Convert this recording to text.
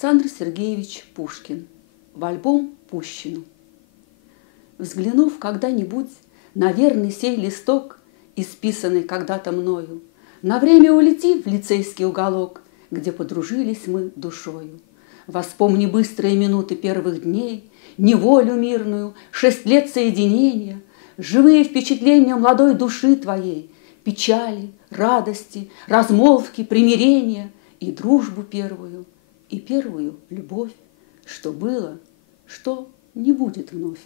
Александр Сергеевич Пушкин. В альбом Пущину. Взглянув когда-нибудь на верный сей листок, исписанный когда-то мною, на время улети в лицейский уголок, где подружились мы душою. Воспомни быстрые минуты первых дней, неволю мирную, 6 лет соединения, живые впечатления молодой души твоей, печали, радости, размолвки, примирения и дружбу первую, и первую любовь, что было, что не будет вновь.